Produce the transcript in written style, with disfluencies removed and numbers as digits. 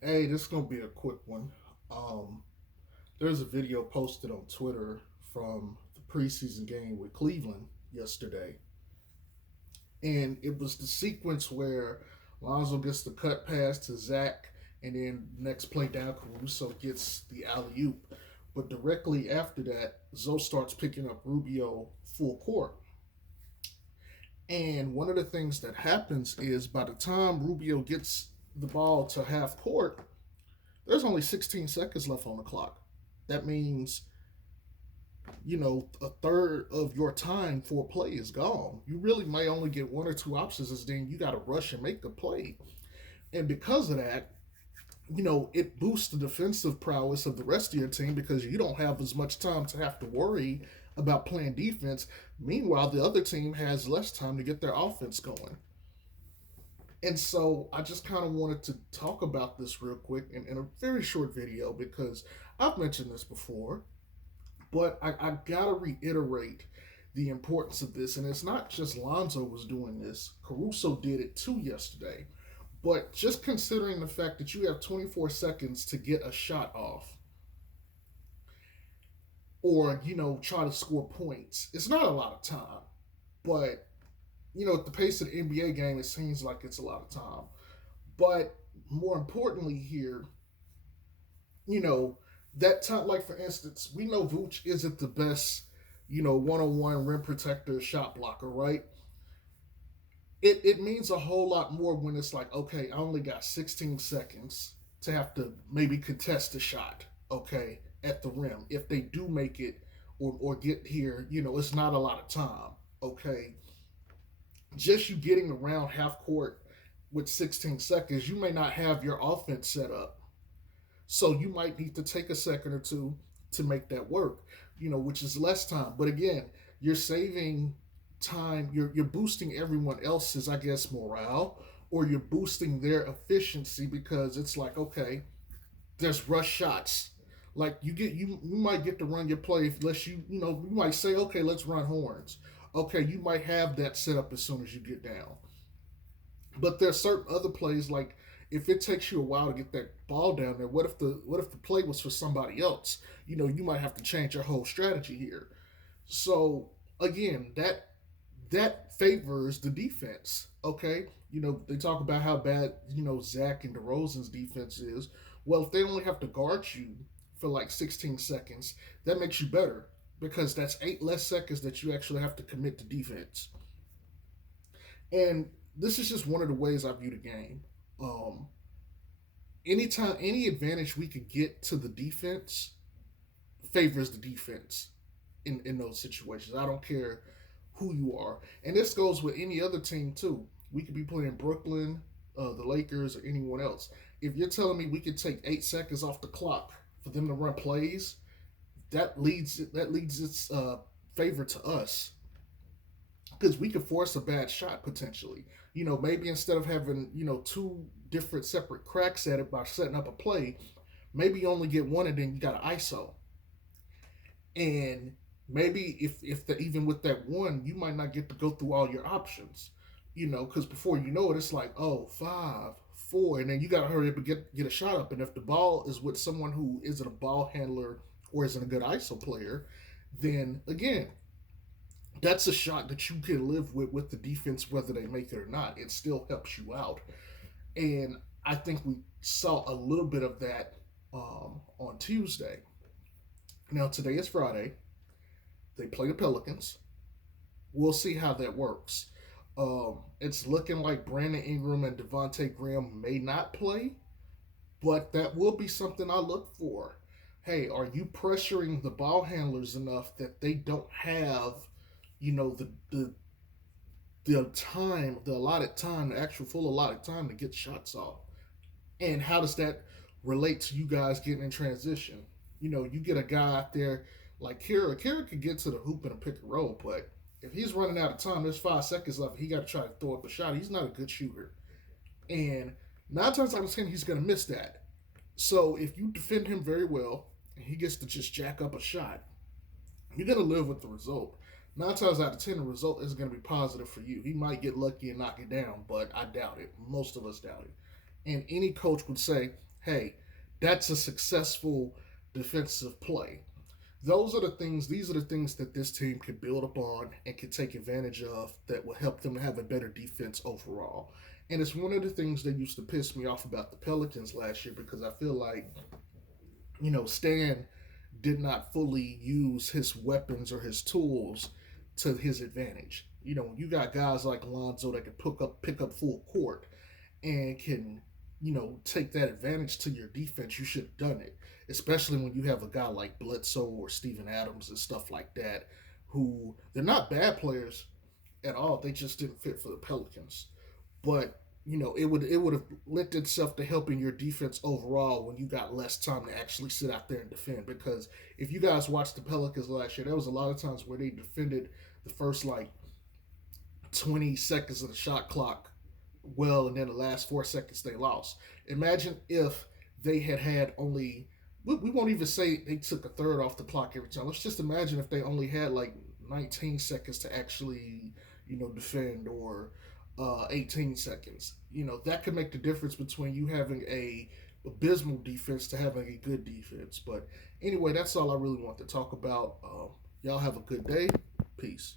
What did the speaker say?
Hey, this is gonna be a quick one. Um, there's a video posted on Twitter from the preseason game with Cleveland yesterday, and it was the sequence where Lonzo gets the cut pass to Zach, and then next play down, Caruso gets the alley oop. But directly after that, Zo starts picking up Rubio full court. And one of the things that happens is by the time Rubio gets the ball to half court, there's only 16 seconds left on the clock. That means, a third of your time for play is gone. You really may only get one or two options, as then you got to rush and make the play. And because of that, it boosts the defensive prowess of the rest of your team because you don't have as much time to have to worry about playing defense. Meanwhile, the other team has less time to get their offense going. And so I just kind of wanted to talk about this real quick in a very short video because I've mentioned this before, but I gotta reiterate the importance of this. And it's not just Lonzo was doing this, Caruso did it too yesterday. But just considering the fact that you have 24 seconds to get a shot off or, try to score points, it's not a lot of time. But, at the pace of the NBA game, it seems like it's a lot of time. But more importantly, here, you know, that time, like for instance, we know Vooch isn't the best, one on one rim protector, shot blocker, right? It means a whole lot more when it's like, okay, I only got 16 seconds to have to maybe contest a shot, okay, at the rim. If they do make it or get here, it's not a lot of time, okay? Just you getting around half court with 16 seconds, you may not have your offense set up. So you might need to take a second or two to make that work, which is less time. But again, you're saving time, you're boosting everyone else's, I guess, morale, or you're boosting their efficiency because it's like, okay, there's rush shots. Like you might get to run your play unless you might say, okay, let's run horns. Okay, you might have that set up as soon as you get down. But there's certain other plays like if it takes you a while to get that ball down there, what if the play was for somebody else? You might have to change your whole strategy here. So again, that favors the defense. Okay, they talk about how bad Zach and DeRozan's defense is. Well, if they only have to guard you for like 16 seconds, that makes you better because that's 8 less seconds that you actually have to commit to defense. And this is just one of the ways I view the game. Um, Anytime, any advantage we could get to the defense favors the defense in those situations. I don't care who you are. And this goes with any other team too. We could be playing Brooklyn, the Lakers, or anyone else. If you're telling me we could take 8 seconds off the clock for them to run plays, that leads its favor to us because we could force a bad shot potentially. Maybe instead of having two different separate cracks at it by setting up a play, maybe you only get one and then you got an ISO. And maybe even with that one, you might not get to go through all your options. Because before you know it, it's like, oh, 5, 4, and then you got to hurry up and get a shot up. And if the ball is with someone who isn't a ball handler or isn't a good ISO player, then again, that's a shot that you can live with the defense, whether they make it or not. It still helps you out. And I think we saw a little bit of that on Tuesday. Now, today is Friday. They play the Pelicans. We'll see how that works. It's looking like Brandon Ingram and Devontae Graham may not play, but that will be something I look for. Hey, are you pressuring the ball handlers enough that they don't have, the time, the allotted time, the actual full allotted time to get shots off? And how does that relate to you guys getting in transition? You get a guy out there like Kira. Kira could get to the hoop in a pick and roll, but if he's running out of time, there's 5 seconds left. He got to try to throw up a shot. He's not a good shooter, and 9 times out of 10, he's going to miss that. So if you defend him very well, and he gets to just jack up a shot, you're going to live with the result. 9 times out of 10, the result is going to be positive for you. He might get lucky and knock it down, but I doubt it. Most of us doubt it. And any coach would say, hey, that's a successful defensive play. These are the things that this team can build upon and can take advantage of that will help them have a better defense overall. And it's one of the things that used to piss me off about the Pelicans last year because I feel like, Stan did not fully use his weapons or his tools to his advantage. When you got guys like Lonzo that can pick up full court and can, take that advantage to your defense, you should have done it. Especially when you have a guy like Bledsoe or Steven Adams and stuff like that, who they're not bad players at all. They just didn't fit for the Pelicans. But it would have lent itself to helping your defense overall when you got less time to actually sit out there and defend. Because if you guys watched the Pelicans last year, there was a lot of times where they defended the first like 20 seconds of the shot clock well, and then the last 4 seconds they lost. Imagine if they had only. We won't even say they took a third off the clock every time. Let's just imagine if they only had like 19 seconds to actually, defend, or 18 seconds. That could make the difference between you having a abysmal defense to having a good defense. But anyway, that's all I really want to talk about. Y'all have a good day. Peace.